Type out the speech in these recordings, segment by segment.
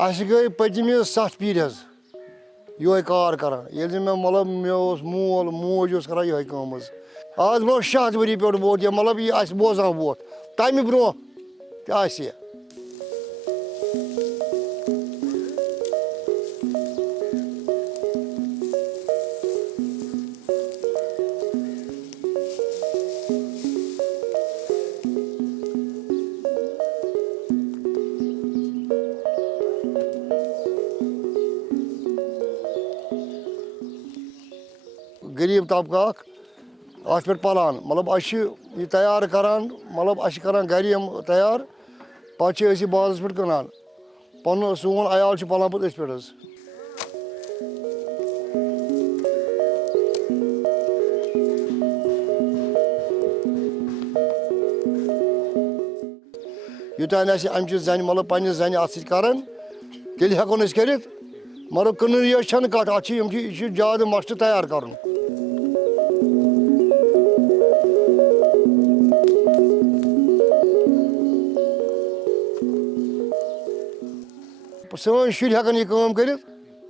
अस गई पतमि 7 पीढ़ ये कार कर मे मतलब मे मोल मोज कर ये कम आज बो 6 वरी पे वोत ये मतलब यह बोजान वोत तमि ब्रो तह गरीब तबका अत पे पलान मतलब यह तैयार करान मतलब करान गर तैयार पे बाजारस पे क्लान पन सोन अयाल पलान पे यूतान अमच जन मतलब पे जन अत सरान तेल हेको कर मतलब क्न ये कत अत ज्यादा मस्ट तैयार कर सन शुर हेकन यह काम कर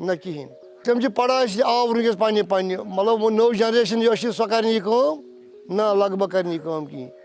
ना कहें तम पढ़ाई आव वनकस पे मतलब वो नव जनरेशन सो कर यह काम ना लग भग कर यह काम कहें।